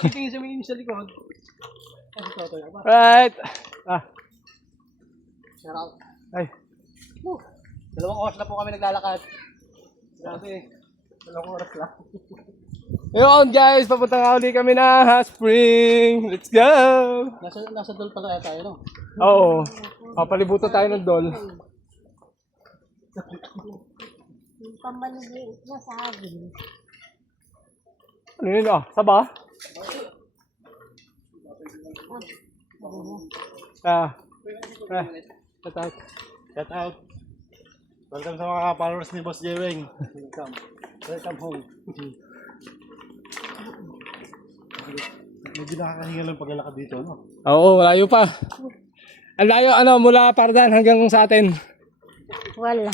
Tingin sa may sa likod. Right. Shout out. Ay. Dalawang oras na po kami naglalakad. Grabe. Dalawang oras lang. Yun guys, papunta nga uli kami na Hot Spring. Let's go! Nasa dol pala tayo, no? Oo. Papalibutan tayo ng dol. Yung pamaliit na saging. Ano yun Saba? Shout out. Shout out. Welcome sa mga followers ni Boss Jewing. Welcome. Welcome home. Medyo nakakahinga lang paglalakad dito, no? Oo, malayo pa. Ang layo, mula Pardan hanggang sa atin. Wala.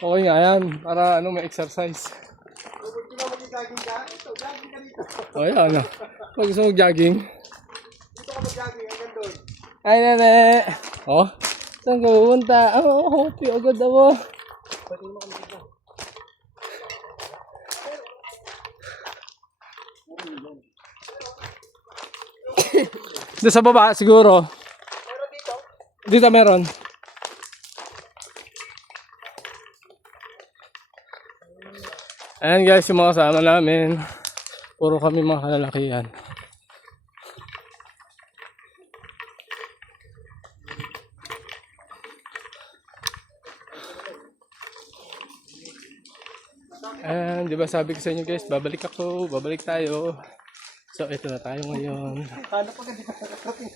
Okay nga yan, para may exercise. O yan, Pag gusto mag-jogging. Dito ka mag-jogging hanggang doon. Ay, nene. Saan ka pupunta? Hope agad ako. Pwede mo kami dito. Doon sa baba, siguro. Pero dito, Dito meron. Ayan guys, yung mga kasama namin. Puro kami mga kalalakihan. Ayan, di ba sabi ko sa inyo guys, babalik ako, babalik tayo. So, ito na tayo ngayon. paano pag hindi ka nakarating?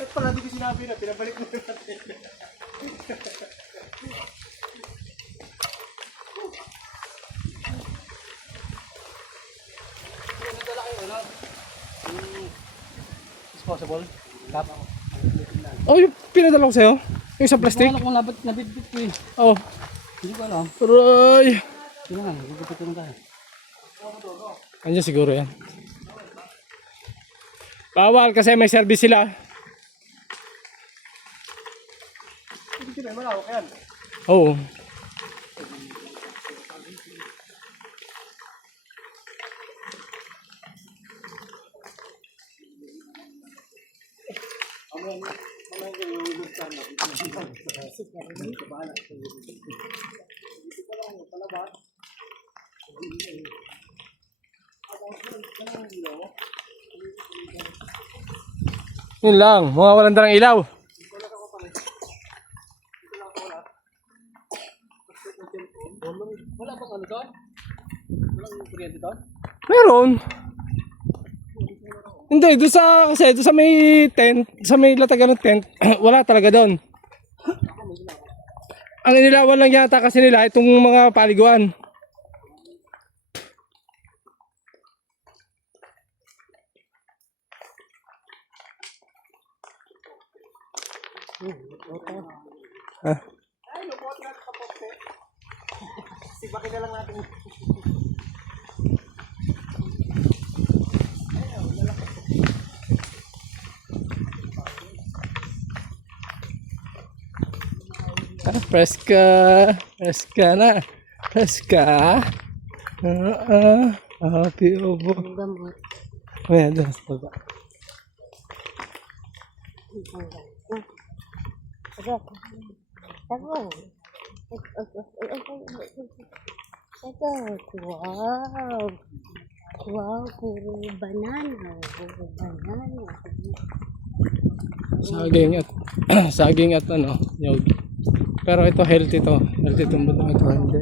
Ba't pala di ko sinabi na, pinabalik mo natin. Disposable? Tap. Oh, yung pinadala ko sa'yo? Yung sa plastic? Kung nabitbit ko eh. Oh. Hindi ko alam. Aray! Sino nga, gugupit ko na tayo. Andiyan siguro yan. Bawal kasi may service sila. Hindi sila, malawak yan. Oo. Yun lang, mga walang darang ilaw. Wala bang ano doon? Walang kuryente doon? Meron. Hindi, doon sa may tent, sa may latagan ng tent, wala talaga doon. Ang inilawan lang yata kasi nila itong mga paliguan. Ay, lubot na sa poste. Sibakin na lang natin. Preska. Preska na. Preska. Happy obo. Gamot. Ayan, doon sa baba. Tago. Wow. Wow, puro banana. Puro banana. Saging at nyog. Pero ito healthy to. Healthy itong bundok ito. Hindi.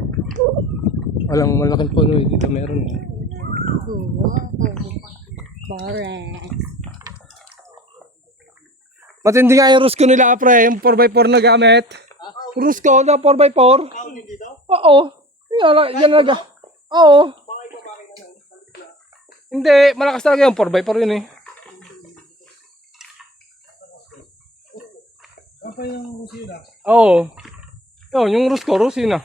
Walang malaking puno dito meron. Wow. Forest. Matindi nga yung rusko nila, pre. Yung 4x4 na gamit. Rusko na 4x4. Oo. Yan talaga. Oo. Hindi. Malakas talaga yung 4x4 yun eh. Apa yung Rusina? Oo. Yun, yung rusko, Rusina.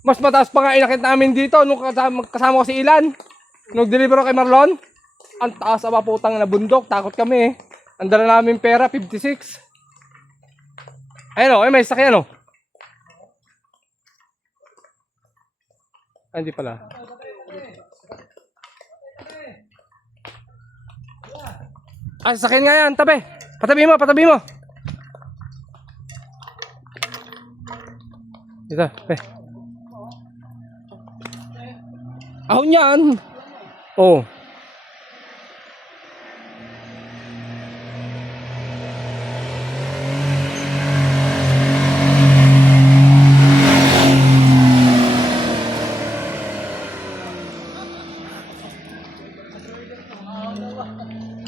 Mas mataas pa nga inakit namin dito nung kasama ko si Ilan. Nung deliver kay Marlon. Ang taas aba putang na bundok. Takot kami eh. Ang dala namin pera, 56. Ayun o, may sakyan o. Ah, hindi pala. Ay, sakin nga yan, tabi. Patabi mo, patabi mo. Dito, tabi. Ahon yan. Oh.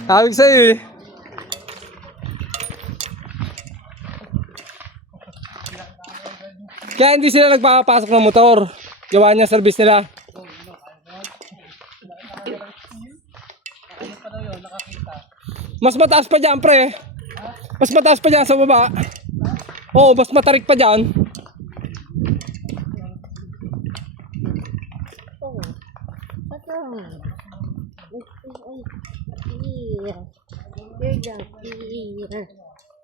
Tawag sa'yo eh. Kaya hindi sila nagpapasok ng motor. Gawa niya service nila. Mas mataas pa dyan, pre. Mas mataas pa dyan sa baba. Oo, mas matarik pa dyan.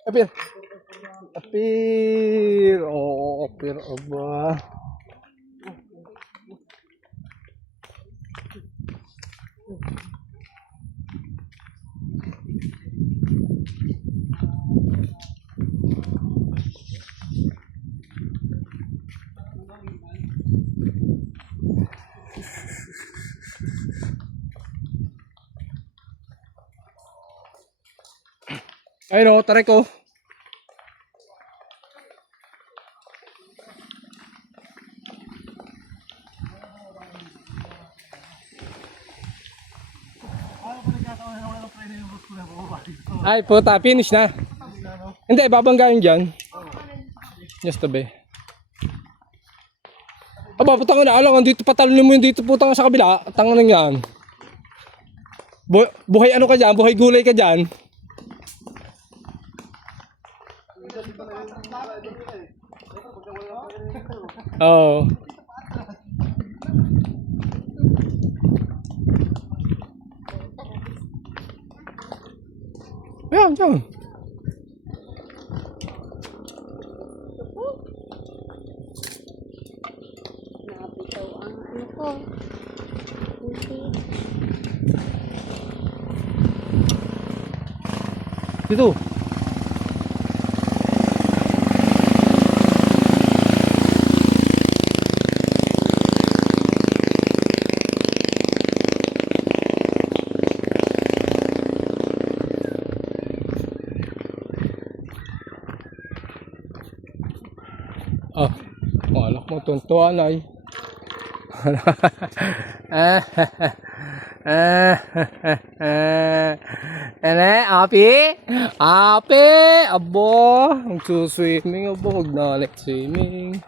Apir. Apir. Oo, apir. Aba. Ayun o, tarik ko. Ay puta, finish na. Hindi, babanggain dyan. Just to be. Aba, putang na, alang, dito patalon mo yung dito putang sa kabila. Tangan lang yan. Buhay ano ka dyan, buhay gulay ka dyan. Oo. Ayan, dyan. Nabitaw ang ano ko. Hindi. Dito. Oh, malak mo tuntuan ay. Ene, api? Api! Abo! Magsuswimming abo, huwag na swimming.